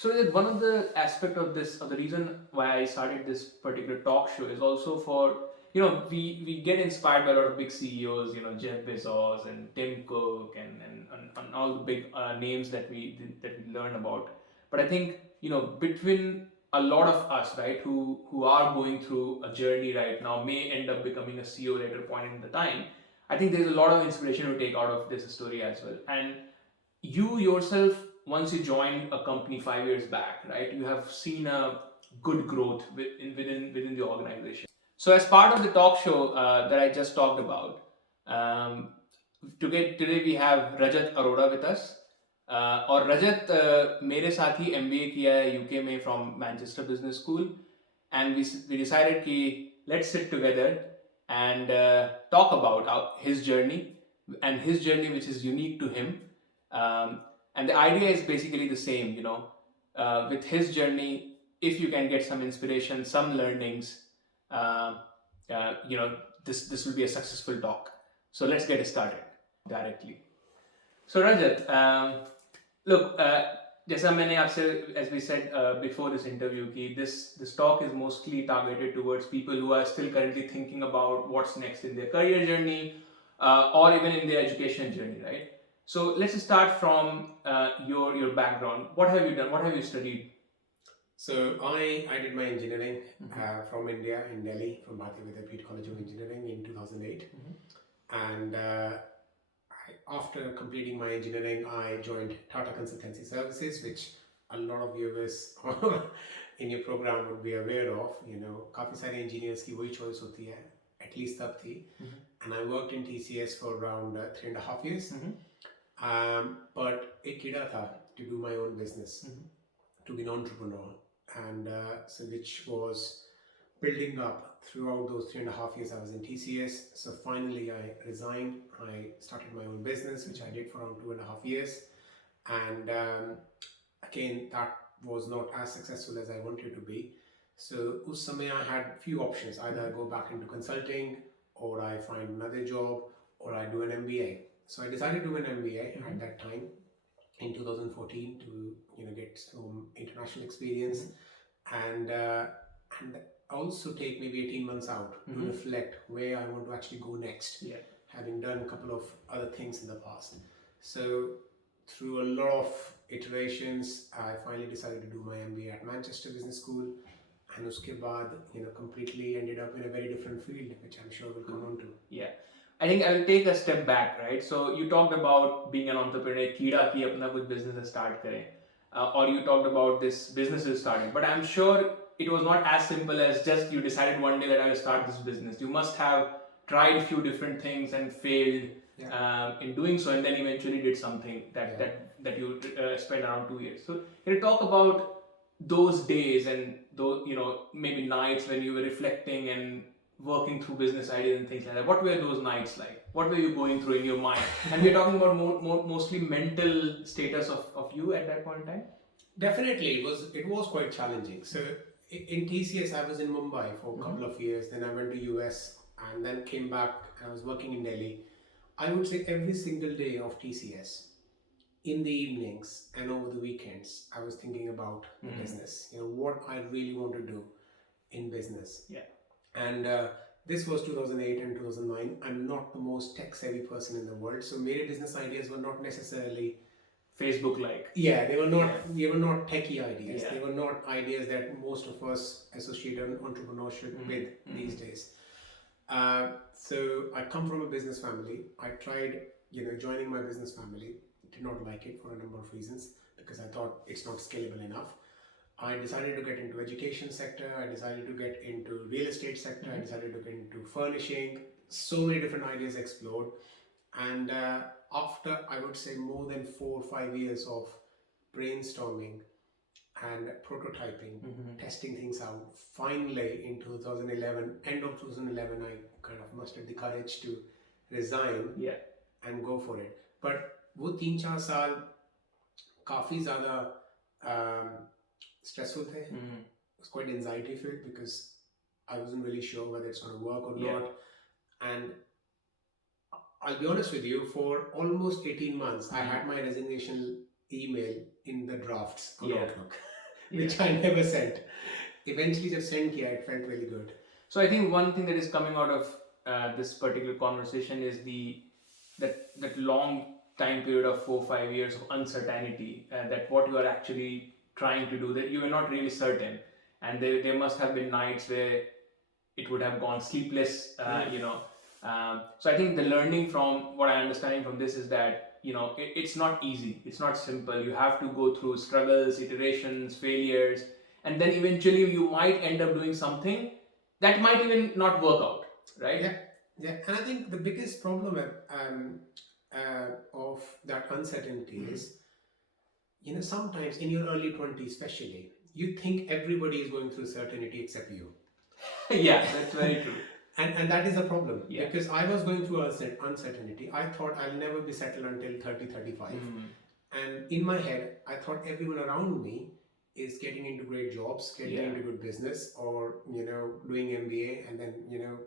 So that one of the aspect of this, or the reason why I started this particular talk show is also for, we get inspired by a lot of big CEOs, Jeff Bezos and Tim Cook and all the big names that we learn about. But I think, between a lot of us, right, who are going through a journey right now, may end up becoming a CEO later point in the time. I think there's a lot of inspiration to take out of this story as well. And you yourself, once you joined a company 5 years back, right, you have seen a good growth within the organization. So as part of the talk show that I just talked about, um, today we have Rajat Arora with us. और रजत मेरे साथ ही MBA किया है UK में from Manchester Business School, and we decided कि let's sit together and talk about his journey, and his journey which is unique to him. And the idea is basically the same, with his journey, if you can get some inspiration, some learnings, uh, this will be a successful talk. So let's get started directly. So Rajat, look, जैसा मैंने आपसे, as we said before this interview, कि this talk is mostly targeted towards people who are still currently thinking about what's next in their career journey, or even in their education journey, right? So let's start from your background. What have you done? What have you studied? So I did my engineering from India in Delhi, from Bharatiya Vidyapeeth College of Engineering in 2008. And after completing my engineering, I joined Tata Consultancy Services, which a lot of viewers in your program would be aware of. काफी सारे engineers की वही choice होती है, at least तब थी. And I worked in TCS for around 3.5 years. But एक कीड़ा था to do my own business, to be an entrepreneur, and so which was building up throughout those 3.5 years I was in TCS. So finally I resigned. I started my own business, which I did for around 2.5 years. And again, that was not as successful as I wanted to be. So us samay I had few options. Either I go back into consulting, or I find another job, or I do an MBA. So I decided to do an MBA at that time in 2014 to get some international experience, and also take maybe 18 months out to reflect where I want to actually go next, having done a couple of other things in the past. So through a lot of iterations, I finally decided to do my MBA at Manchester Business School, and uske baad, completely ended up in a very different field, which I'm sure we'll come on to. Yeah. I think I'll take a step back, right? So you talked about being an entrepreneur, कीड़ा की अपना कुछ business start करें, or you talked about this businesses starting. But I'm sure it was not as simple as just you decided one day that I will start this business. You must have tried a few different things and failed in doing so, and then eventually did something that you spent around 2 years. So can you talk about those days and those, maybe nights when you were reflecting and working through business ideas and things like that? What were those nights like? What were you going through in your mind? And we're talking about mostly mental status of you at that point in time. Definitely, it was quite challenging. So in TCS, I was in Mumbai for a couple of years. Then I went to US, and then came back. I was working in Delhi. I would say every single day of TCS, in the evenings and over the weekends, I was thinking about the business. What I really want to do in business. Yeah. And this was 2008 and 2009. I'm not the most tech-savvy person in the world, so my business ideas were not necessarily Facebook-like. Yeah, they were not techie ideas. They were not ideas that most of us associate entrepreneurship with these days. So I come from a business family. I tried, joining my business family. Did not like it for a number of reasons, because I thought it's not scalable enough. I decided to get into education sector. I decided to get into real estate sector. I decided to get into furnishing. So many different ideas explored. And after, I would say, more than 4 or 5 years of brainstorming and prototyping, testing things out, finally in 2011, end of 2011, I kind of mustered the courage to resign and go for it. But वो 3-4 साल काफी ज़्यादा stressful थे. It was quite anxiety filled, because I wasn't really sure whether it's going to work or not. And I'll be honest with you, for almost 18 months, I had my resignation email in the drafts on Outlook. which Yeah. I never sent. Eventually, जब send किया, it felt really good. So I think one thing that is coming out of this particular conversation is that long time period of 4 5 years of uncertainty, that what you are actually trying to do, that you are not really certain, and there must have been nights where it would have gone sleepless, so I think the learning from what I'm understanding from this is that it's not easy, it's not simple. You have to go through struggles, iterations, failures, and then eventually you might end up doing something that might even not work out, right? Yeah, yeah. And I think the biggest problem of that uncertainty is, sometimes in your early 20s, especially, you think everybody is going through certainty except you. Yeah, that's very true. And that is a problem, Yeah. because I was going through uncertainty. I thought I'll never be settled until 30, 35. And in my head, I thought everyone around me is getting into great jobs, getting Yeah. into good business, or doing MBA, and then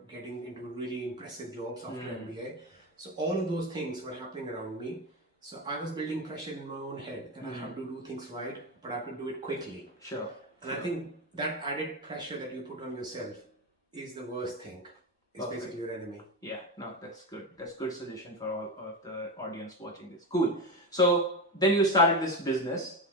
getting into really impressive jobs after MBA. So all of those things were happening around me. So I was building pressure in my own head that I have to do things right, but I have to do it quickly. Sure. And I think that added pressure that you put on yourself is the worst thing. It's Perfect. basically your enemy. Yeah, no, that's good. That's good suggestion for all of the audience watching this. Cool. So then you started this business.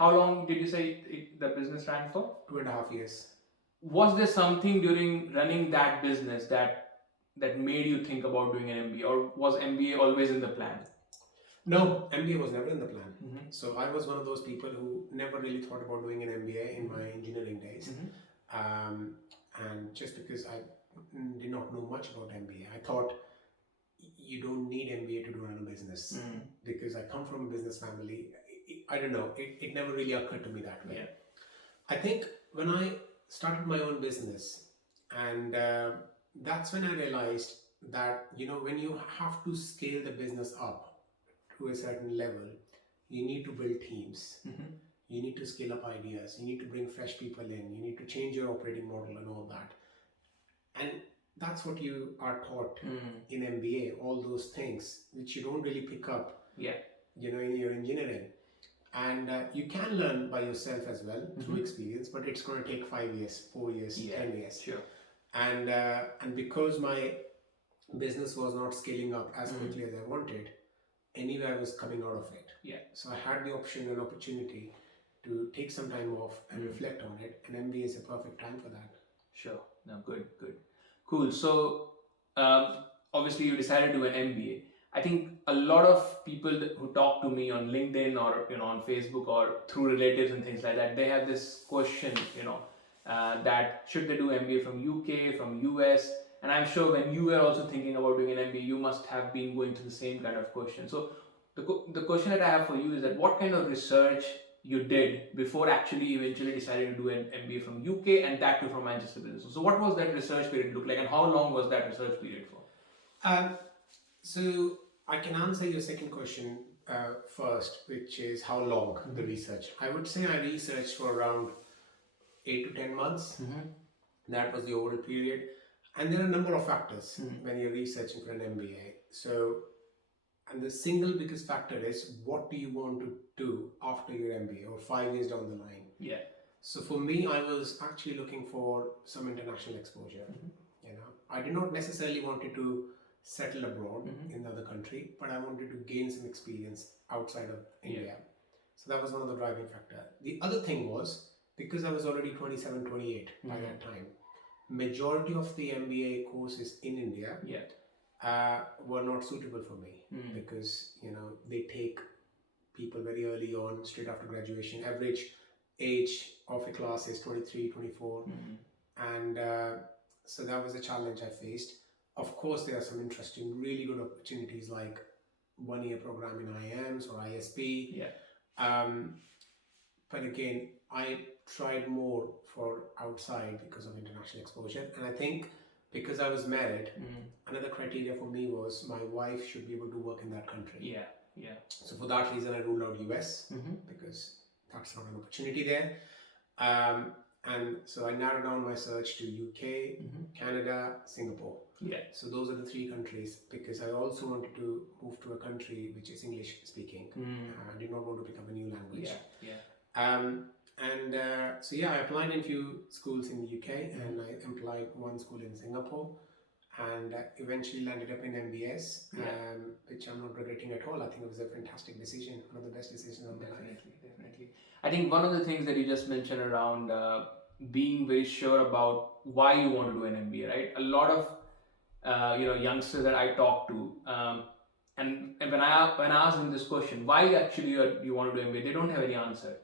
How long did you say the business ran for? 2.5 years. Was there something during running that business that made you think about doing an MBA, or was MBA always in the plan? No, MBA was never in the plan. So I was one of those people who never really thought about doing an MBA in my engineering days. And just because I did not know much about MBA, I thought you don't need MBA to run a business. Because I come from a business family. I don't know, it never really occurred to me that way. Yeah. I think when I started my own business, and that's when I realized that when you have to scale the business up to a certain level, you need to build teams. You need to scale up ideas. You need to bring fresh people in. You need to change your operating model and all that. And that's what you are taught in MBA, all those things which you don't really pick up in your engineering. And you can learn by yourself as well through experience, but it's going to take 5 years, 4 years, 10 years. Sure. And because my business was not scaling up as quickly as I wanted, anyway I was coming out of it. Yeah. So I had the option and opportunity to take some time off and reflect on it, and MBA is a perfect time for that. Sure. No, good. Cool. So obviously you decided to do an MBA. I think a lot of people who talk to me on LinkedIn or on Facebook or through relatives and things like that, they have this question, that should they do MBA from UK, from US? And I'm sure when you were also thinking about doing an MBA, you must have been going through the same kind of question. So the question that I have for you is that what kind of research you did before actually eventually deciding to do an MBA from UK, and that too from Manchester Business. So what was that research period look like, and how long was that research period for? So I can answer your second question first, which is how long the research. I would say I researched for around 8 to 10 months. That was the overall period. And there are a number of factors when you're researching for an MBA. So, and the single biggest factor is, what do you want to do after your MBA or 5 years down the line? Yeah. So for me, I was actually looking for some international exposure. I did not necessarily wanted to settle abroad in another country, but I wanted to gain some experience outside of India. So that was one of the driving factor. The other thing was, because I was already 27, 28 by that time, majority of the MBA courses in India were not suitable for me, because they take people very early on, straight after graduation. Average age of a class is 23, 24, and so that was a challenge I faced. Of course, there are some interesting, really good opportunities like 1-year program in IIMs or ISP. But again, I tried more for outside because of international exposure. And I think because I was married, another criteria for me was my wife should be able to work in that country. So for that reason, I ruled out US because that's not an opportunity there. And so I narrowed down my search to UK, Canada, Singapore. So those are the 3 countries, because I also wanted to move to a country which is English speaking. I did not want to pick up a new language. And so yeah, I applied in a few schools in the UK, and I applied one school in Singapore, and eventually landed up in MBS, which I'm not regretting at all. I think it was a fantastic decision, one of the best decisions of my life. Definitely. I think one of the things that you just mentioned around being very sure about why you want to do an MBA, right? A lot of youngsters that I talk to, and when I ask them this question, why actually you want to do MBA, they don't have any answer.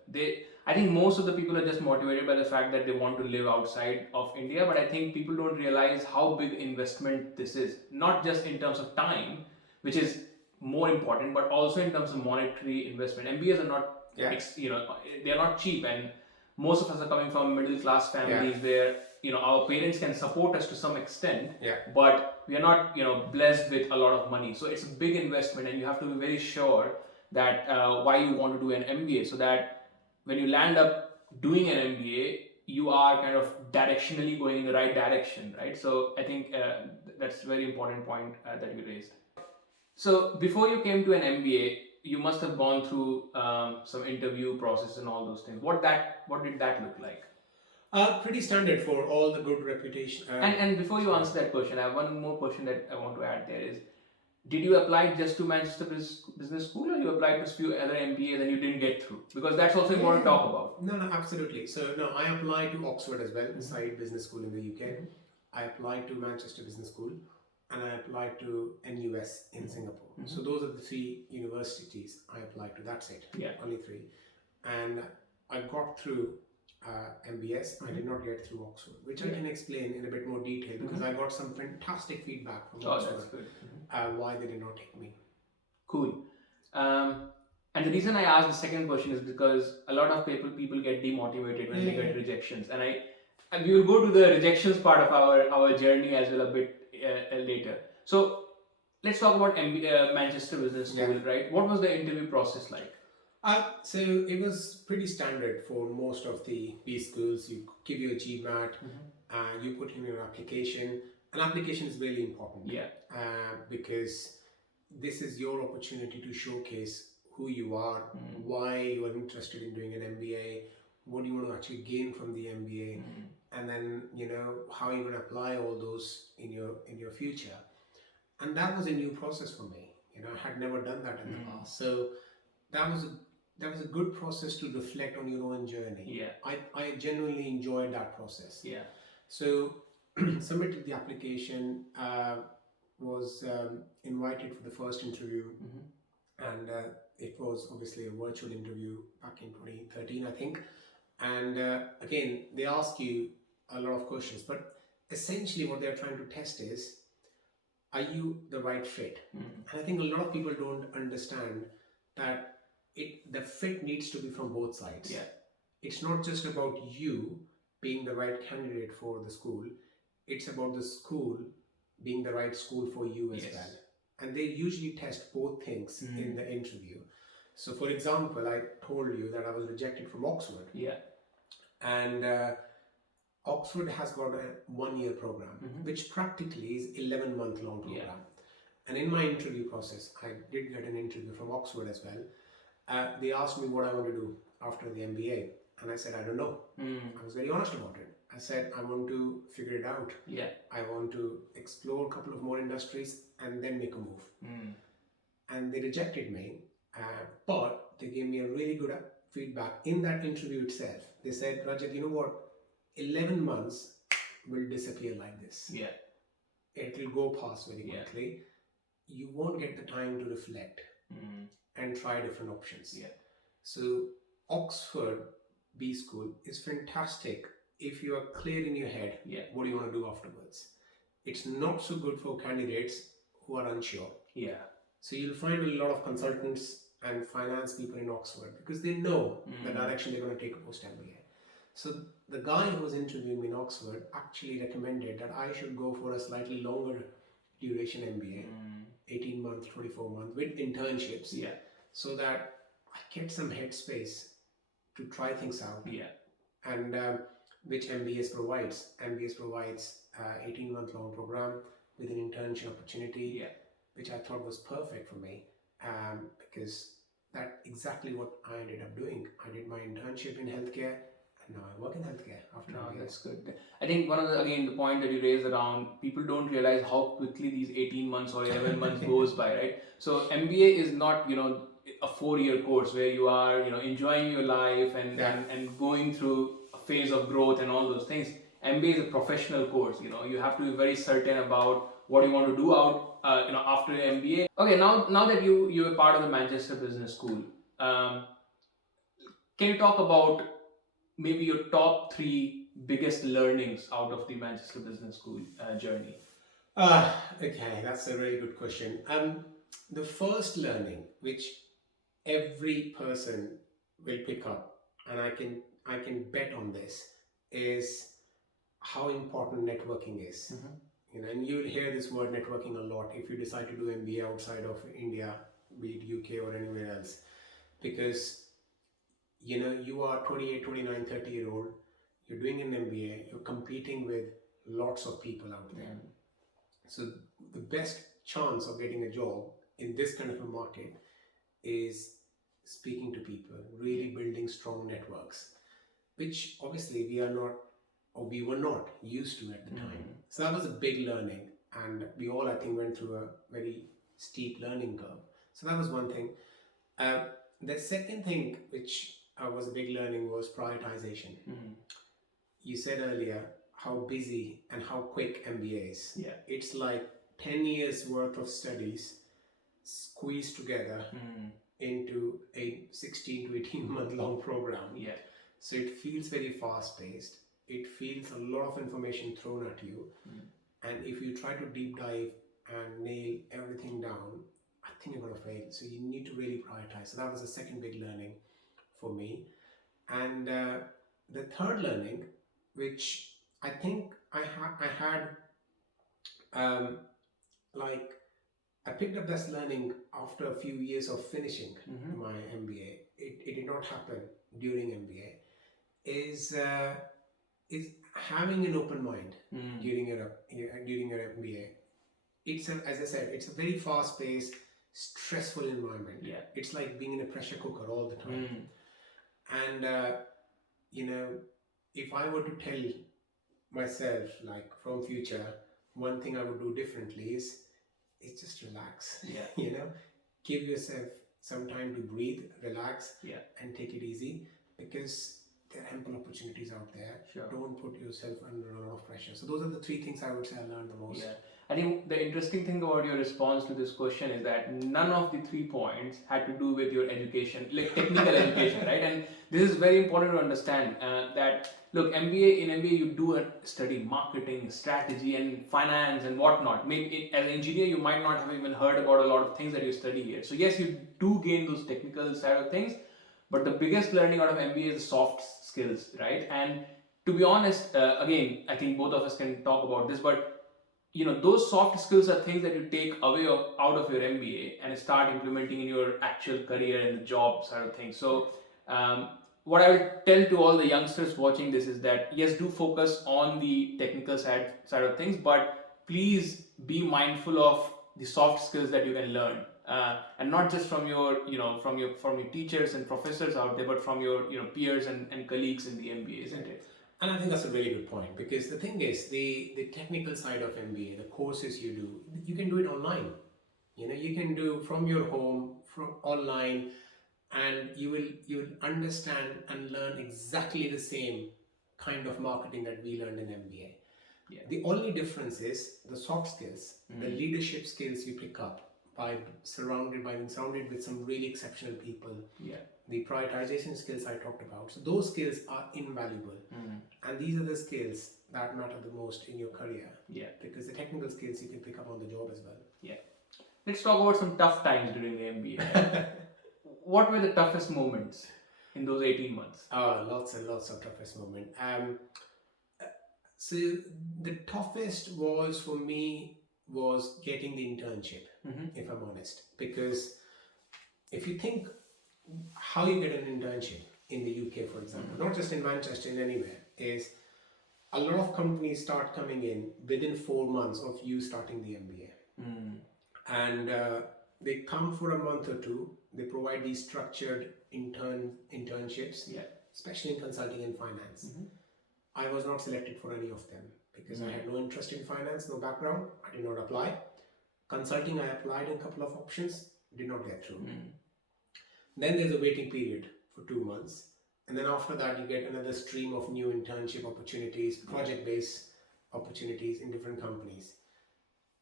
I think most of the people are just motivated by the fact that they want to live outside of India, but I think people don't realize how big investment this is, not just in terms of time, which is more important, but also in terms of monetary investment. MBAs are not, they are not cheap, and most of us are coming from middle class families where our parents can support us to some extent, but we are not blessed with a lot of money. So it's a big investment, and you have to be very sure that why you want to do an MBA, so that when you land up doing an MBA, you are kind of directionally going in the right direction, right? So I think that's a very important point that you raised. So before you came to an MBA, you must have gone through some interview process and all those things. What did that look like? Pretty standard for all the good reputation. And before you answer that question, I have one more question that I want to add there is, did you apply just to Manchester Business School, or you applied to a few other MBAs and you didn't get through? Because that's also important to talk about. No, absolutely. So no, I applied to Oxford as well, inside business school in the UK. I applied to Manchester Business School, and I applied to NUS in Singapore. So those are the three universities I applied to. That's it. Only three. And I got through MBS. I did not get through Oxford, which I can explain in a bit more detail, because I got some fantastic feedback from Oxford. That's good. Why they did not take me. Cool. And the reason I asked the second question is because a lot of people get demotivated when they get rejections, and we will go to the rejections part of our journey as well a bit later. So let's talk about Manchester Business School, right? What was the interview process like? So it was pretty standard for most of the B schools. You give your GMAT, you put in your application. An application is really important, because this is your opportunity to showcase who you are, why you are interested in doing an MBA, what do you want to actually gain from the MBA, and then how you're going to apply all those in your future. And that was a new process for me. I had never done that in the past, so that was a good process to reflect on your own journey. I genuinely enjoyed that process. So submitted the application, was invited for the first interview, and it was obviously a virtual interview back in 2013, I think. And again, they ask you a lot of questions, but essentially what they're trying to test is, are you the right fit? And I think a lot of people don't understand that the fit needs to be from both sides. It's not just about you being the right candidate for the school, it's about the school being the right school for you as well. And they usually test both things in the interview. So for example, I told you that I was rejected from Oxford. And Oxford has got a 1-year program, which practically is 11-month long program. And in my interview process, I did get an interview from Oxford as well. They asked me what I want to do after the MBA, and I said, I don't know. I was very honest about it. I said, I want to figure it out. I want to explore a couple of more industries and then make a move. And they rejected me, but they gave me a really good feedback in that interview itself. They said, Rajat, you know what? 11 months will disappear like this. It will go past very quickly. You won't get the time to reflect and try different options. So Oxford B School is fantastic if you are clear in your head what do you want to do afterwards. It's not so good for candidates who are unsure. So you'll find a lot of consultants and finance people in Oxford, because they know the direction they're going to take a post MBA. So the guy who was interviewing me in Oxford actually recommended that I should go for a slightly longer duration MBA, 18 months, 24 months with internships, so that I get some headspace to try things out. And which MBS provides. MBS provides 18-month long program with an internship opportunity, which I thought was perfect for me, because that's exactly what I ended up doing. I did my internship in healthcare, and now I work in healthcare after No, MBA. that's good. I think one of the, again, the point that you raised around people don't realize how quickly these 18 months or 11 months goes by, right? So MBA is not, a 4-year course where you are, enjoying your life Yeah. and going through a phase of growth and all those things. MBA is a professional course, you have to be very certain about what you want to do out, after your MBA. Okay, now that you're part of the Manchester Business School, um, can you talk about maybe your top 3 biggest learnings out of the Manchester Business School journey? Okay, that's a really good question. The first learning which every person will pick up, and I can bet on this, is how important networking is. And you'll hear this word networking a lot if you decide to do MBA outside of India, be it UK or anywhere else, because you are 28, 29, 30-year old, you're doing an MBA, you're competing with lots of people out there. So the best chance of getting a job in this kind of a market is speaking to people, really building strong networks, which obviously we are not, or we were not used to at the time. So that was a big learning, and we all, I think, went through a very steep learning curve. So that was one thing. The second thing, which was a big learning, was prioritization. You said earlier how busy and how quick MBA is. Yeah. It's like 10 years worth of studies squeezed together into a 16 to 18 month long program. Yeah. So it feels very fast paced. It feels a lot of information thrown at you. And if you try to deep dive and nail everything down, I think you're going to fail. So you need to really prioritize. So that was the second big learning for me. And the third learning, which I think I had, like, I picked up this learning after a few years of finishing my MBA. It did not happen during MBA. Is having an open mind during your MBA. As I said, it's a very fast paced, stressful environment. Yeah. It's like being in a pressure cooker all the time. And if I were to tell myself, like, from future, one thing I would do differently is just relax. Yeah. Give yourself some time to breathe, relax, Yeah. and take it easy, because there are ample opportunities out there. Sure. Don't put yourself under a lot of pressure. So those are the 3 things I would say I learned the most. Yeah. I think the interesting thing about your response to this question is that none of the 3 points had to do with your education, like technical education, right? And this is very important to understand that, look, in MBA you do study marketing, strategy, and finance and whatnot. Maybe as an engineer you might not have even heard about a lot of things that you study here. So yes, you do gain those technical side of things, but the biggest learning out of MBA is the soft skills, right? And to be honest, again, I think both of us can talk about this, but those soft skills are things that you take away out of your MBA and start implementing in your actual career and the job side of things. So what I would tell to all the youngsters watching this is that yes, do focus on the technical side of things, but please be mindful of the soft skills that you can learn, and not just from your from your teachers and professors out there, but from your peers and colleagues in the MBA, isn't it? And I think that's a really good point, because the thing is, the technical side of MBA, the courses you do, you can do it online. You can do from your home, from online, and you will understand and learn exactly the same kind of marketing that we learned in MBA. Yeah. The only difference is the soft skills, the leadership skills you pick up by being surrounded with some really exceptional people. Yeah. The prioritization skills I talked about. So those skills are invaluable. And these are the skills that matter the most in your career. Yeah. Because the technical skills you can pick up on the job as well. Yeah. Let's talk about some tough times during the MBA. What were the toughest moments in those 18 months? Lots and lots of toughest moments. So the toughest was for me was getting the internship, if I'm honest. Because if you think how you get an internship in the UK, for example, not just in Manchester, in anywhere, is a lot of companies start coming in within 4 months of you starting the MBA. And They come for a month or two. They provide these structured internships, Yeah. especially in consulting and finance. Mm-hmm. I was not selected for any of them because I Mm. had no interest in finance, no background. I did not apply. Consulting, I applied in a couple of options, did not get through. Mm. Then there's a waiting period for 2 months. And then after that, you get another stream of new internship opportunities, project based opportunities in different companies.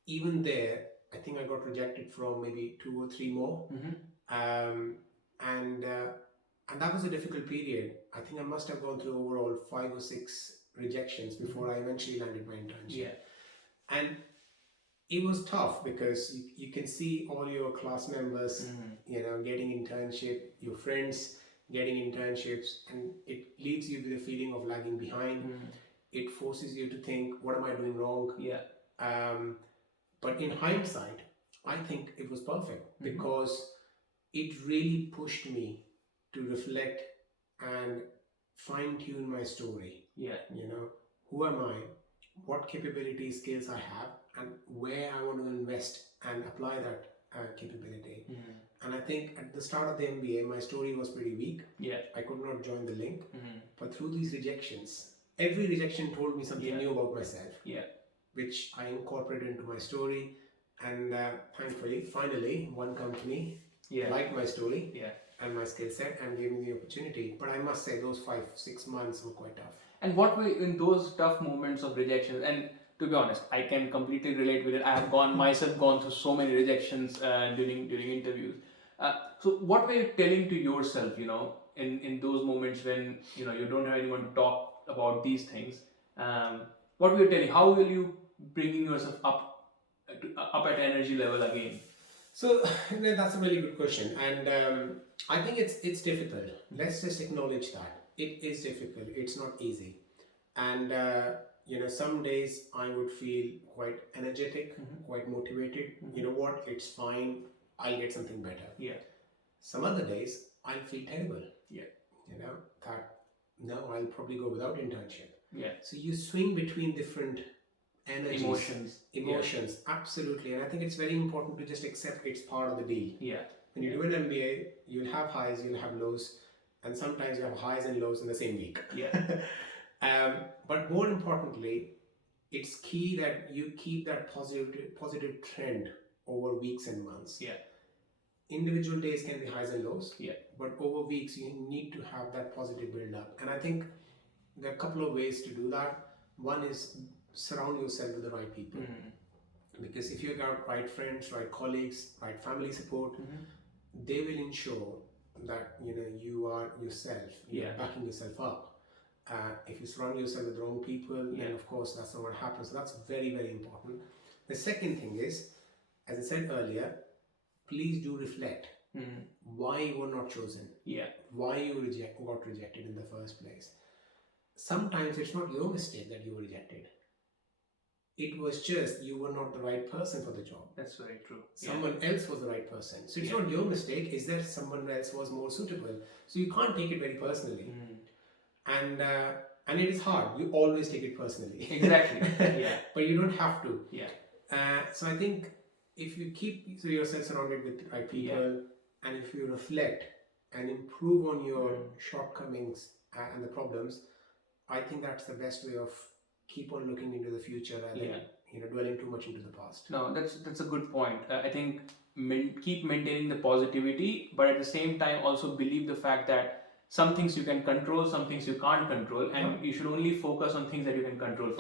Even there, I think I got rejected from maybe 2 or 3 more. Mm-hmm. And that was a difficult period. I think I must have gone through overall 5 or 6 rejections before I eventually landed my internship. Yeah. And it was tough because you can see all your class members, getting internship, your friends getting internships, and it leaves you with a feeling of lagging behind. It forces you to think, what am I doing wrong? Yeah. But in hindsight, I think it was perfect because it really pushed me to reflect and fine tune my story. Yeah. Who am I? What capabilities, skills I have, and where I want to invest and apply that capability. And I think at the start of the MBA, my story was pretty weak. Yeah. I could not join the link. But through these rejections, every rejection told me something new about myself. Yeah. Which I incorporated into my story. And thankfully, finally, one company liked my story and my skill set and gave me the opportunity. But I must say, those 5-6 months were quite tough. And what were in those tough moments of rejection? And to be honest, I can completely relate with it. I have gone through so many rejections during interviews. So what were you telling to yourself, in those moments when you don't have anyone to talk about these things? What were you telling? How will you bringing yourself up at energy level again? So that's a really good question, and I think it's difficult. Let's just acknowledge that it is difficult. It's not easy, and some days I would feel quite energetic, quite motivated. You know what? It's fine. I'll get something better. Yeah. Some other days I'll feel terrible. Yeah. That no, I'll probably go without internship. Yeah. So you swing between different energies, emotions, absolutely. And I think it's very important to just accept it's part of the deal. Yeah. When you do an MBA, you'll have highs, you'll have lows, and sometimes you have highs and lows in the same week. Yeah. But more importantly, it's key that you keep that positive trend over weeks and months. Yeah. Individual days can be highs and lows. Yeah. But over weeks, you need to have that positive build up. And I think there are a couple of ways to do that. One is surround yourself with the right people. Because if you've got right friends, right colleagues, right family support, they will ensure that you are yourself, you're backing yourself up. If you surround yourself with the wrong people, then of course that's not what happens. So that's very, very important. The second thing is, as I said earlier, please do reflect why you were not chosen, why you got rejected in the first place. Sometimes it's not your mistake that you were rejected. It was just you were not the right person for the job. That's very true. Someone else was the right person. So it's not your mistake, it's that someone else was more suitable. So you can't take it very personally. And it is hard. You always take it personally. Exactly. But you don't have to. Yeah. So I think if you keep yourself surrounded with the right people, and if you reflect and improve on your shortcomings and the problems, I think that's the best way of keep on looking into the future rather than dwelling too much into the past. No, that's a good point. I think keep maintaining the positivity, but at the same time also believe the fact that some things you can control, some things you can't control, and you should only focus on things that you can control.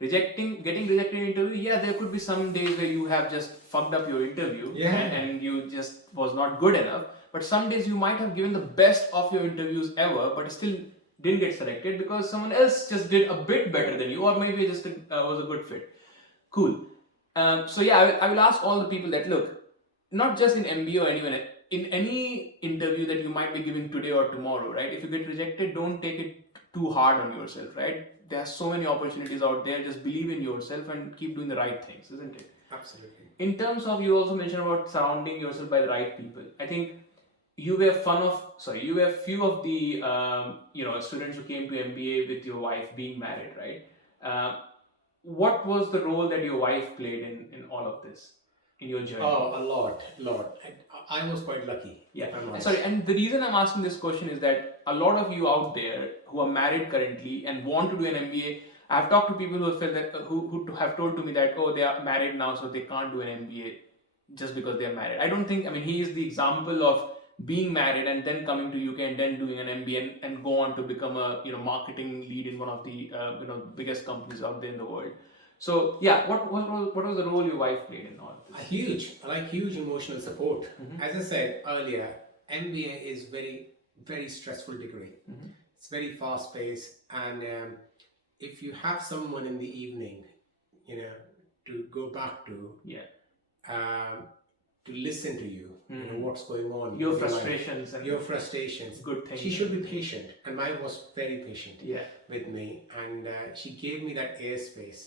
Getting rejected in interview, there could be some days where you have just fucked up your interview and you just was not good enough. But some days you might have given the best of your interviews ever, but still didn't get selected because someone else just did a bit better than you, or maybe just was a good fit. Cool. So I will ask all the people that look, not just in MBA or anyone, in any interview that you might be giving today or tomorrow, right? If you get rejected, don't take it too hard on yourself, right? There are so many opportunities out there. Just believe in yourself and keep doing the right things, isn't it? Absolutely. In terms of, you also mentioned about surrounding yourself by the right people. I think you were few of the students who came to MBA with your wife being married, right? What was the role that your wife played in all of this? in your journey? Oh, a lot. I was quite lucky. Yeah. If I'm honest. Sorry, and the reason I'm asking this question is that a lot of you out there who are married currently and want to do an MBA, I've talked to people who have felt that who have told to me that they are married now, so they can't do an MBA just because they are married. I don't think. I mean, he is the example of being married and then coming to UK and then doing an MBA and go on to become a marketing lead in one of the biggest companies out there in the world. So yeah, what was the role your wife played in all A this? huge emotional support. Mhm. As I said earlier, MBA is very stressful degree. Mhm. It's very fast paced, and if you have someone in the evening, to go back to, Yeah. um, to listen to you, what's going on, Your in life, frustrations and your frustrations. good things. She should be patient, and my wife was very patient Yeah. with me, and she gave me that airspace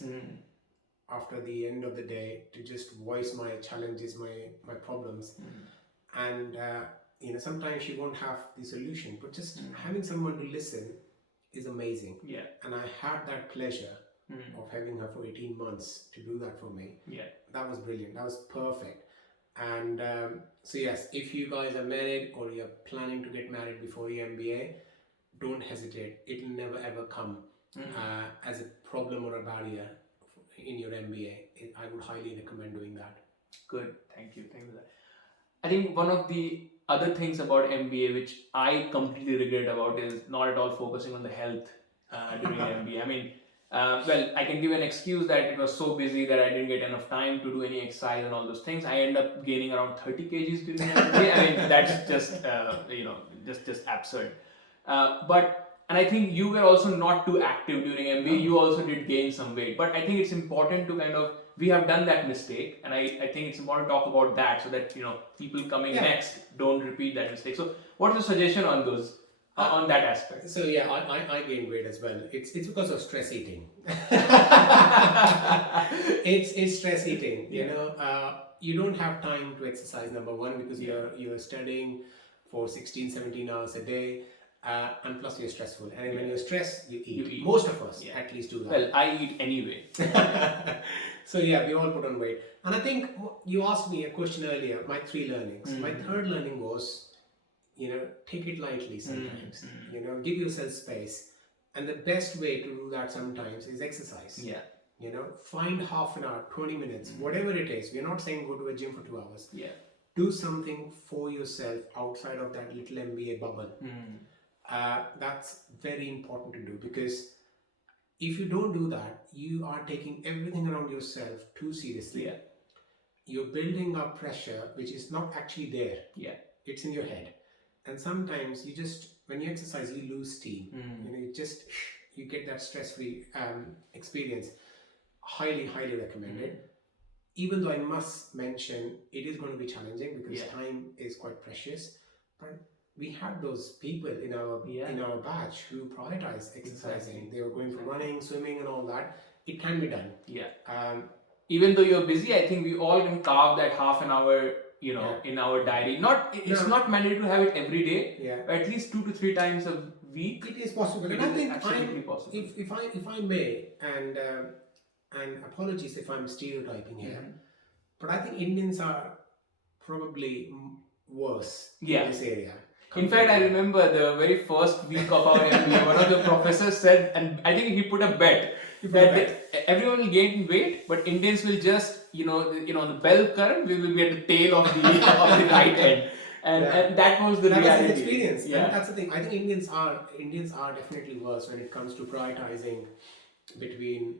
after the end of the day to just voice my challenges, my problems, and sometimes you won't have the solution, but just having someone to listen is amazing. Yeah. And I had that pleasure of having her for 18 months to do that for me. Yeah. That was brilliant. That was perfect. And so yes, if you guys are married or you're planning to get married before your MBA, don't hesitate. It will never ever come as a problem or a barrier in your MBA. I would highly recommend doing that. Good. Thank you. Thank you for that. I think one of the other things about MBA which I completely regret about is not at all focusing on the health during MBA. I mean, well, I can give an excuse that it was so busy that I didn't get enough time to do any exercise and all those things. I end up gaining around 30 kgs during MBA. I mean, that's just just absurd. And I think you were also not too active during MBA. You also did gain some weight. But I think it's important to we have done that mistake, and I think it's important to talk about that so that people coming next don't repeat that mistake. So what's your suggestion on those on that aspect? So yeah, I gained weight as well. It's because of stress eating. it's stress eating. You don't have time to exercise, number one, because you're studying for 16, 17 hours a day. And plus you're stressful, and when you're stressed, you eat. Most of us at least do that. Well, I eat anyway. So yeah, we all put on weight. And I think you asked me a question earlier, my 3 learnings. My third learning was, take it lightly sometimes. Give yourself space. And the best way to do that sometimes is exercise. Yeah. Find half an hour, 20 minutes, whatever it is. We're not saying go to a gym for 2 hours. Yeah. Do something for yourself outside of that little MBA bubble. That's very important to do, because if you don't do that, you are taking everything around yourself too seriously. Yeah. You're building up pressure which is not actually there. Yeah. It's in your head. And sometimes when you exercise, you lose steam. You get that stress-free experience. Highly recommended. Even though I must mention it is going to be challenging because time is quite precious, but we had those people in our batch who prioritize exercising. Exactly. They were going for running, swimming, and all that. It can be done. Yeah. Even though you're busy, I think we all can carve that half an hour, in our diary. It's not mandatory to have it every day. Yeah. But at least 2 to 3 times a week. It is possible. It And I is think absolutely possible. if I may, and apologies if I'm stereotyping here, but I think Indians are probably worse in this area. In fact, I remember the very first week of our MBA, one of the professors said, and I think he put a bet that everyone will gain weight, but Indians will just, on the bell curve, we will be at the tail of the right end, and that was the reality. That was his experience. Yeah, and that's the thing. I think Indians are definitely worse when it comes to prioritizing between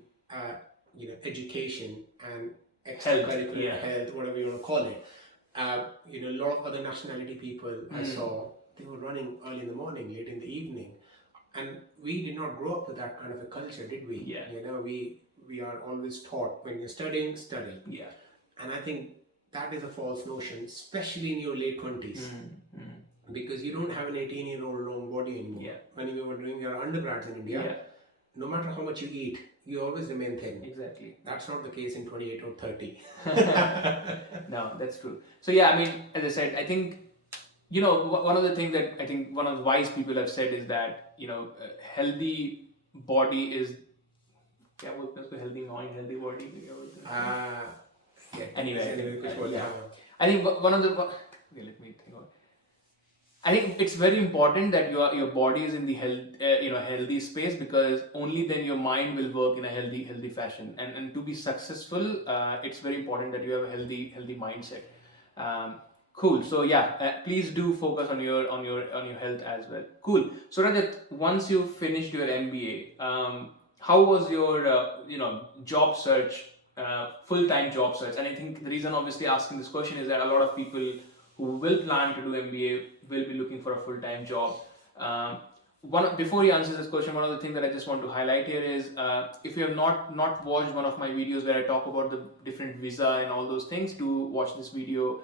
education and extracurricular health, whatever you want to call it. A lot of other nationality people I saw, they were running early in the morning, late in the evening, and we did not grow up with that kind of a culture, did we? Yeah. We are always taught when you're studying, study. Yeah. And I think that is a false notion, especially in your late 20s, because you don't have an 18-year-old long body anymore. Yeah. When you were doing your undergrads in India, no matter how much you eat, you always remain thin. Exactly. That's not the case in 28 or 30. No, that's true. So yeah, I mean, as I said, I think, one of the things that I think one of the wise people have said is that, healthy body is, healthy mind, healthy body. Anyway, कुछ बोल yeah. हाँ I think one of the okay, let me think. I think it's very important that your body is in the healthy space, because only then your mind will work in a healthy fashion. And to be successful, it's very important that you have a healthy mindset. Um, cool. So yeah, please do focus on your health as well. Cool. So Rajat, once you finished your MBA, how was your job search, full time job search? And I think the reason obviously asking this question is that a lot of people who will plan to do MBA will be looking for a full time job. Um, before he answers this question, one of the things that I just want to highlight here is, if you have not watched one of my videos where I talk about the different visa and all those things, do watch this video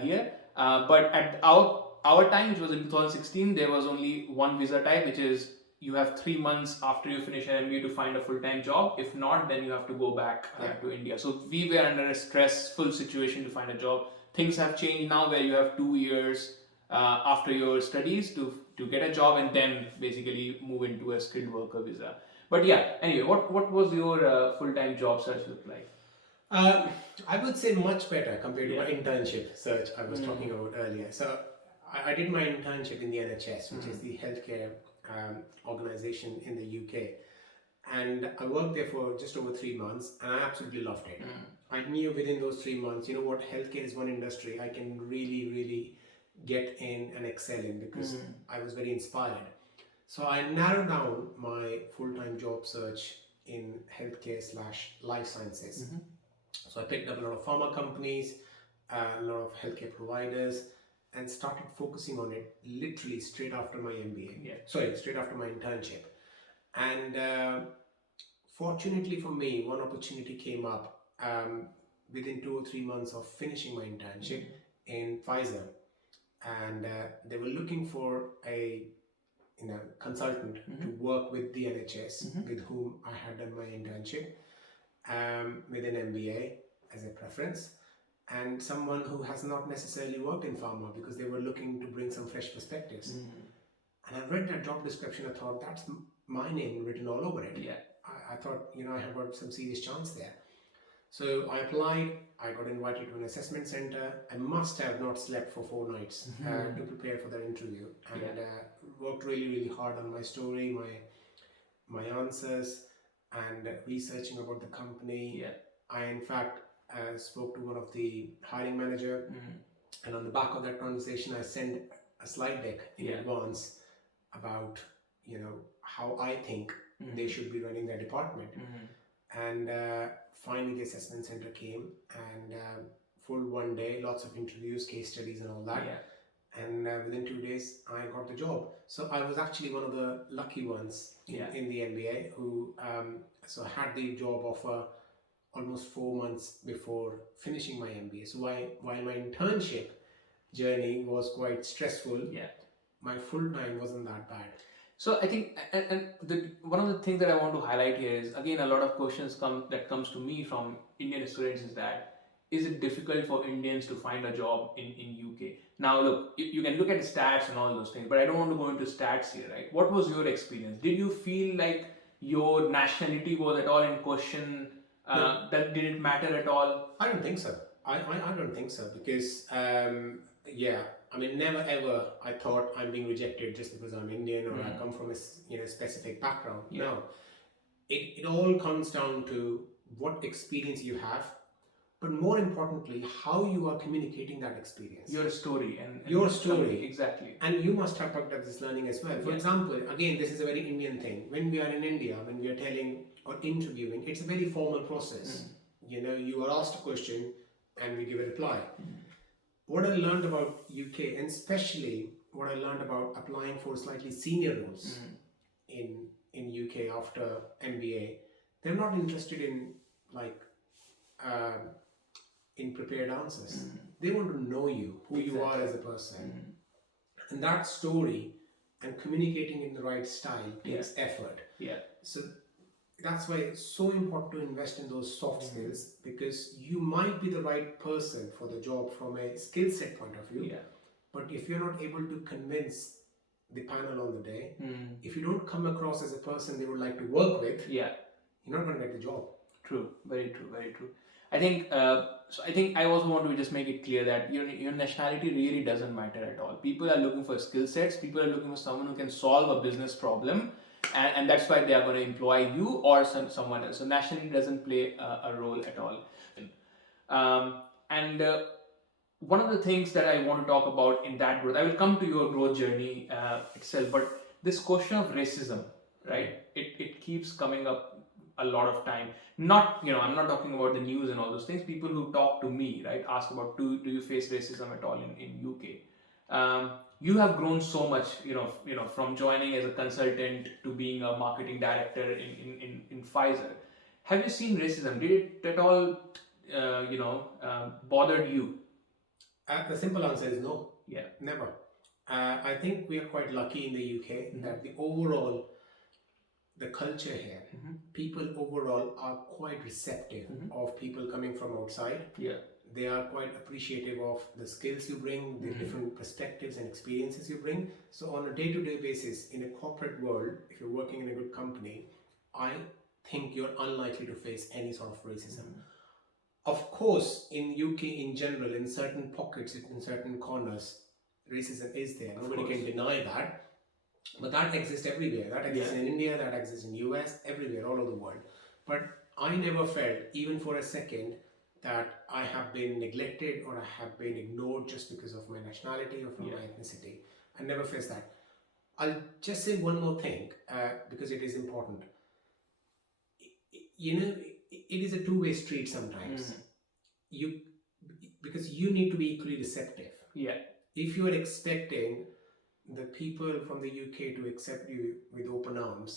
here. But at our time, which was in 2016, there was only one visa type, which is you have 3 months after you finish an MBA to find a full time job. If not, then you have to go back to India. So we were under a stressful situation to find a job. Things have changed now, where you have 2 years after your studies to get a job, and then basically move into a skilled worker visa. But yeah, anyway, what was your full time job search look like? Um, I would say much better compared to my Yeah. internship search I was talking about earlier. So I did my internship in the NHS, which is the healthcare organization in the UK, and I worked there for just over 3 months, and I absolutely loved it. I knew within those 3 months, you know what, healthcare is one industry I can really get in and excel in, because I was very inspired. So I narrowed down my full-time job search in healthcare slash life sciences. So I picked up a lot of pharma companies, a lot of healthcare providers, and started focusing on it literally straight after my MBA. Yeah. Sorry, straight after my internship. And fortunately for me, one opportunity came up within 2 or 3 months of finishing my internship in Pfizer, and they were looking for a consultant to work with the NHS, with whom I had done my internship, with an MBA as a preference, and someone who has not necessarily worked in pharma, because they were looking to bring some fresh perspectives. And I read that job description, I thought, that's my name written all over it. Yeah. I thought, I have got some serious chance there. So I applied, I got invited to an assessment center. I must have not slept for 4 nights to prepare for that interview, and worked really hard on my story, my answers, and researching about the company. Yeah. I in fact spoke to one of the hiring manager, and on the back of that conversation I sent a slide deck in advance about how I think they should be running their department. And finally the assessment center came, and full one day, lots of interviews, case studies and all that. And within 2 days I got the job. So I was actually one of the lucky ones in the MBA who so had the job offer almost 4 months before finishing my MBA. So while my internship journey was quite stressful, my full time wasn't that bad. So I think, and one of the things that I want to highlight here is, again, a lot of questions comes to me from Indian students is that, is it difficult for Indians to find a job in UK? Now look, you can look at stats and all those things, but I don't want to go into stats here, right? What was your experience? Did you feel like your nationality was at all in question? No. That did it matter at all? I don't think so. I don't think so, because I mean, never ever I thought I'm being rejected just because I'm Indian or I come from a specific background. No, it all comes down to what experience you have, but more importantly, how you are communicating that experience. Your story and your story, exactly. And you must have picked up this learning as well. For example, again, this is a very Indian thing. When we are in India, when we are telling or interviewing, it's a very formal process. You are asked a question and we give a reply. What I learned about UK, and especially what I learned about applying for slightly senior roles in UK after MBA, they're not interested in in prepared answers. They want to know you, who you are as a person, and that story and communicating in the right style takes effort. So that's why it's so important to invest in those soft skills, because you might be the right person for the job from a skill set point of view, but if you're not able to convince the panel on the day, if you don't come across as a person they would like to work with, you're not going to get the job. True, very true, very true. I think so. I think I also want to just make it clear that your nationality really doesn't matter at all. People are looking for skill sets. People are looking for someone who can solve a business problem, and that's why they are going to employ you or someone else. So nationality doesn't play a role at all. And one of the things that I want to talk about in that growth, I will come to your growth journey itself, but this question of racism, right? It keeps coming up a lot of time. Not, I'm not talking about the news and all those things. People who talk to me, right, ask about do you face racism at all in UK? You have grown so much, from joining as a consultant to being a marketing director in Pfizer. Have you seen racism? Did it at all, bothered you? The simple answer is no. Yeah. Never. I think we are quite lucky in the UK Mhm. that the culture here, Mhm. people overall are quite receptive Mhm. of people coming from outside. Yeah. They are quite appreciative of the skills you bring, the different perspectives and experiences you bring. So on a day-to-day basis, in a corporate world, if you're working in a good company, I think you're unlikely to face any sort of racism. Of course, in UK in general, in certain pockets, in certain corners, racism is there. Nobody can deny that. But that exists everywhere. That exists in India, that exists in US, everywhere, all over the world. But I never felt, even for a second, that I have been neglected or I have been ignored just because of my nationality or from my ethnicity. I never faced that. I'll just say one more thing because it is important. It is a two-way street sometimes. You because you need to be equally receptive. Yeah. If you are expecting the people from the UK to accept you with open arms,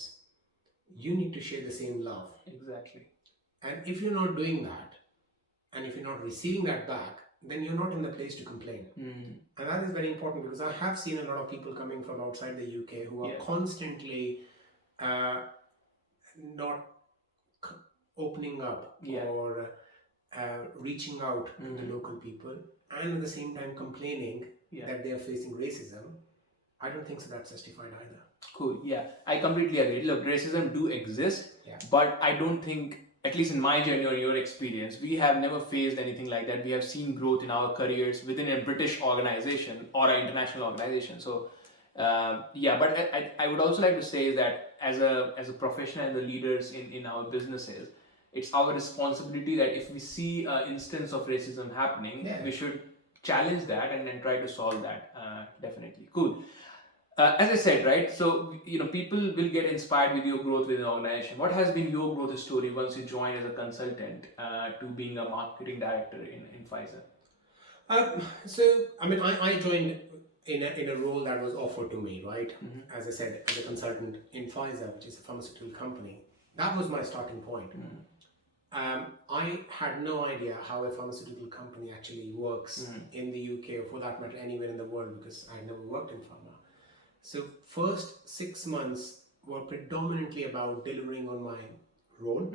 you need to share the same love. Exactly. And if you're not doing that, and if you're not receiving that back, then you're not in the place to complain. And that is very important because I have seen a lot of people coming from outside the UK who are constantly not opening up or reaching out to the local people and at the same time complaining that they are facing racism. I don't think so that's justified either. Cool. Yeah, I completely agree. Look, racism do exist, but I don't think, at least in my journey or your experience, we have never faced anything like that. We have seen growth in our careers within a British organization or an international organization. So, but I would also like to say that as a professional and the leaders in our businesses, it's our responsibility that if we see an instance of racism happening, we should challenge that and then try to solve that. Definitely. Cool. As I said, right? So people will get inspired with your growth within the organization. What has been your growth story once you joined as a consultant to being a marketing director in Pfizer? I joined in a role that was offered to me, right? As I said, as a consultant in Pfizer, which is a pharmaceutical company. That was my starting point. I had no idea how a pharmaceutical company actually works in the UK or for that matter anywhere in the world because I had never worked in pharma. So first 6 months were predominantly about delivering on my role,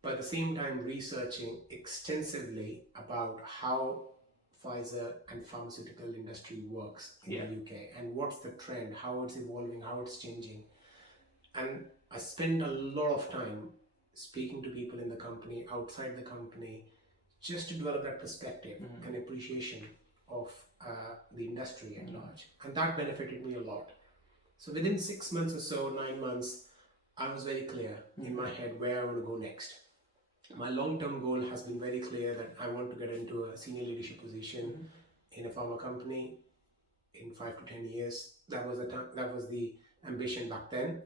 but at the same time researching extensively about how Pfizer and pharmaceutical industry works in the UK and what's the trend, how it's evolving, how it's changing. And I spend a lot of time speaking to people in the company, outside the company, just to develop that perspective and appreciation of the industry at large. And that benefited me a lot. So within 6 months or so, 9 months, I was very clear in my head where I want to go next. My long-term goal has been very clear that I want to get into a senior leadership position in a pharma company in 5 to 10 years. That was the ambition back then.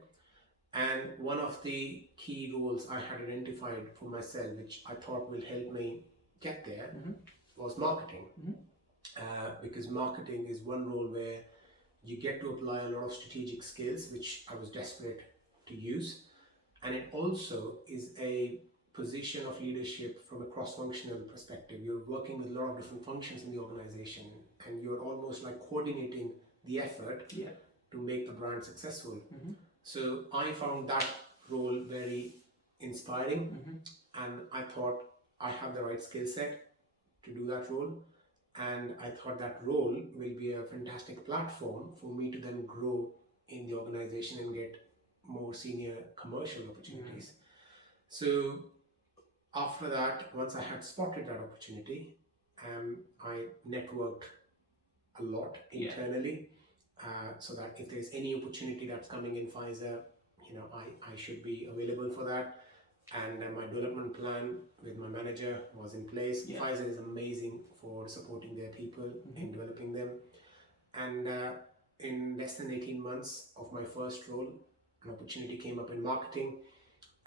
And one of the key roles I had identified for myself, which I thought will help me get there, was marketing. Because marketing is one role where you get to apply a lot of strategic skills, which I was desperate to use. And it also is a position of leadership from a cross-functional perspective. You're working with a lot of different functions in the organization, and you're almost like coordinating the effort to make the brand successful. So I found that role very inspiring, and I thought I have the right skill set to do that role. And I thought that role will be a fantastic platform for me to then grow in the organization and get more senior commercial opportunities. So After that, once I had spotted that opportunity, I networked a lot Yeah. internally, so that if there's any opportunity that's coming in Pfizer, I should be available for that. And my development plan with my manager was in place. Yeah. Pfizer is amazing for supporting their people in developing them. And in less than 18 months of my first role, an opportunity came up in marketing,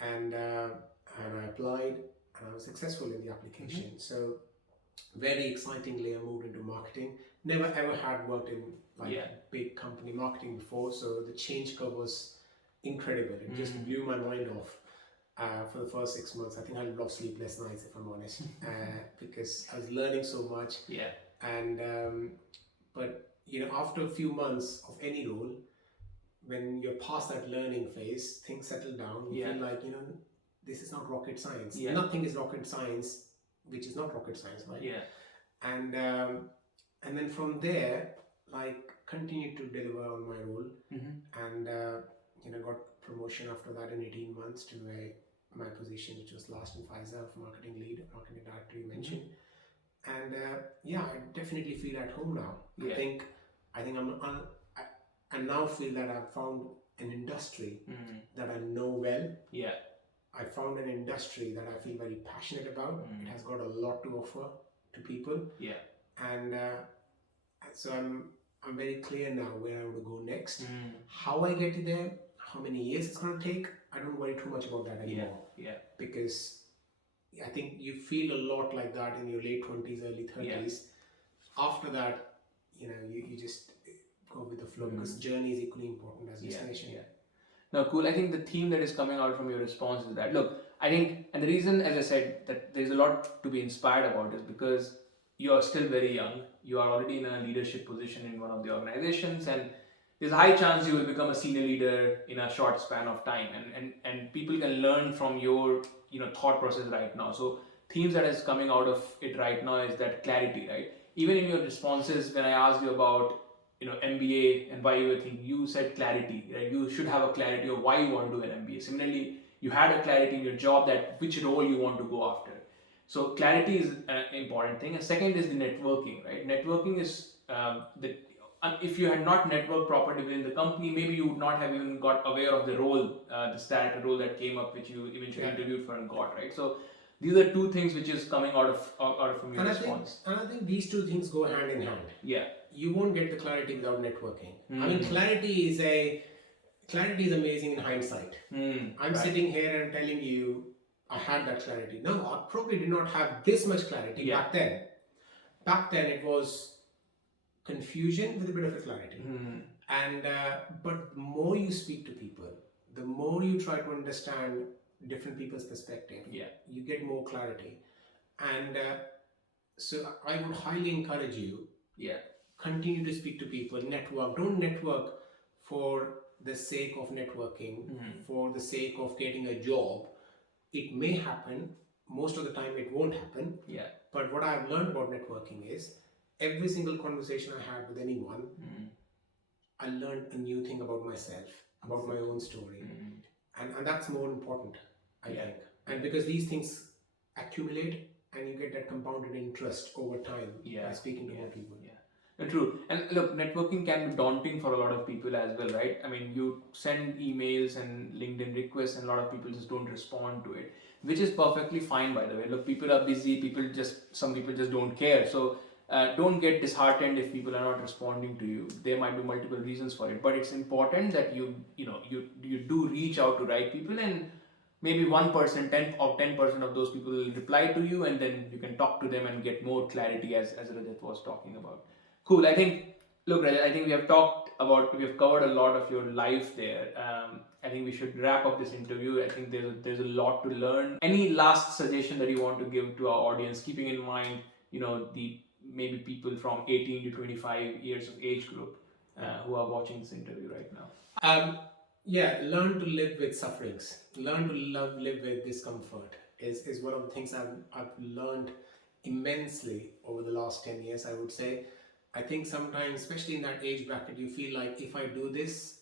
and I applied, and I was successful in the application. So very excitingly, I moved into marketing. Never ever had worked in big company marketing before, so the change curve was incredible. It just blew my mind off. For the first 6 months, I think I lost sleepless nights, if I'm honest, because I was learning so much. Yeah. And but after a few months of any role, when you're past that learning phase, things settle down. You feel like this is not rocket science. Nothing is rocket science, which is not rocket science, right? Yeah. And then from there, continued to deliver on my role, and got promotion after that in 18 months to my position, which was last in Pfizer, of marketing lead, marketing director you mentioned. And I definitely feel at home now. Yeah. I think I now feel that I've found an industry that I know well. Yeah. I found an industry that I feel very passionate about. It has got a lot to offer to people. Yeah. And so I'm very clear now where I want to go next. How I get there, how many years it's going to take, I don't worry too much about that anymore. Yeah. Because I think you feel a lot like that in your late 20s, early 30s. After that, you just go with the flow, because journey is equally important as destination. No, cool. I think the theme that is coming out from your response is that, look, I think, and the reason, as I said, that there's a lot to be inspired about is because you are still very young. You are already in a leadership position in one of the organizations, and there's a high chance you will become a senior leader in a short span of time. And people can learn from your thought process right now. So themes that is coming out of it right now is that clarity, right? Even in your responses, when I asked you about MBA and why you were thinking, you said clarity, right? You should have a clarity of why you want to do an MBA. Similarly, you had a clarity in your job that which role you want to go after. So clarity is an important thing. And second is the networking, right? Networking is if you had not networked properly within the company, maybe you would not have even got aware of the role, this director role that came up, which you eventually interviewed for and got, right? So these are two things which is coming out from your response. I think these two things go hand in hand. Yeah. You won't get the clarity without networking. I mean, clarity is amazing in hindsight. I'm sitting here and telling you I had that clarity. No, I probably did not have this much clarity back then. Back then it was confusion with a bit of a clarity. And but the more you speak to people, the more you try to understand different people's perspective, you get more clarity. And so I would highly encourage you, continue to speak to people, network. Don't network for the sake of networking, for the sake of getting a job. It may happen. Most of the time it won't happen. But what I've learned about networking is every single conversation I had with anyone, I learned a new thing about myself, about my own story. And that's more important, I think. And because these things accumulate and you get that compounded interest over time by speaking to more people. True. And look, networking can be daunting for a lot of people as well, right? I mean, you send emails and LinkedIn requests and a lot of people just don't respond to it, which is perfectly fine, by the way. Look, people are busy, some people just don't care. So don't get disheartened if people are not responding to you. There might be multiple reasons for it, but it's important that you do reach out to right people, and maybe 1%, 10% of those people will reply to you, and then you can talk to them and get more clarity, as Rajat was talking about. Cool. I think, look, Rajat, I think we have covered a lot of your life there. I think we should wrap up this interview. I think there's a lot to learn. Any last suggestion that you want to give to our audience, keeping in mind, the maybe people from 18 to 25 years of age group who are watching this interview right now? Learn to live with sufferings. Learn to live with discomfort is one of the things I've learned immensely over the last 10 years, I would say. I think sometimes, especially in that age bracket, you feel like if I do this,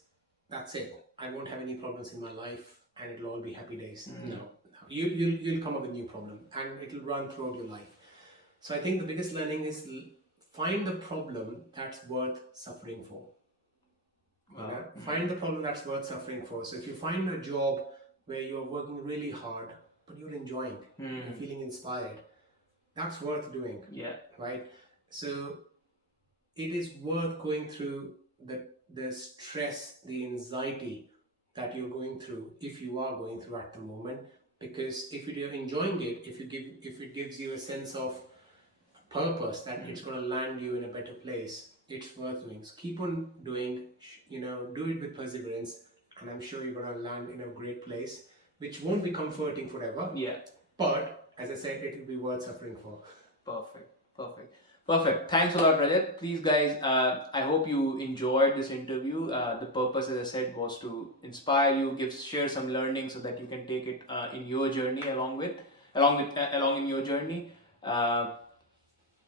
that's it. I won't have any problems in my life and it'll all be happy days. No. you'll come up with a new problem, and it'll run throughout your life. So I think the biggest learning is find the problem that's worth suffering for. You know, find the problem that's worth suffering for. So if you find a job where you're working really hard, but you're enjoying, you're feeling inspired, that's worth doing. Yeah. Right. So it is worth going through the stress, the anxiety that you're going through, if you are going through at the moment, because if you're enjoying it, if it gives you a sense of purpose that it's going to land you in a better place, it's worth doing. So keep on doing, do it with perseverance, and I'm sure you're going to land in a great place, which won't be comforting forever. Yeah. But as I said, it will be worth suffering for. Perfect. Thanks a lot, Rajat. Please, guys, I hope you enjoyed this interview. The purpose, as I said, was to inspire you, share some learning so that you can take it in your journey along in your journey.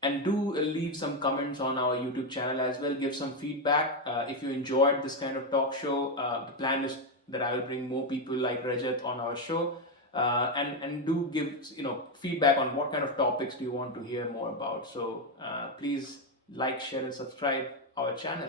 And do leave some comments on our YouTube channel as well. Give some feedback. If you enjoyed this kind of talk show, the plan is that I will bring more people like Rajat on our show. And do give feedback on what kind of topics do you want to hear more about. So please like, share, and subscribe our channel.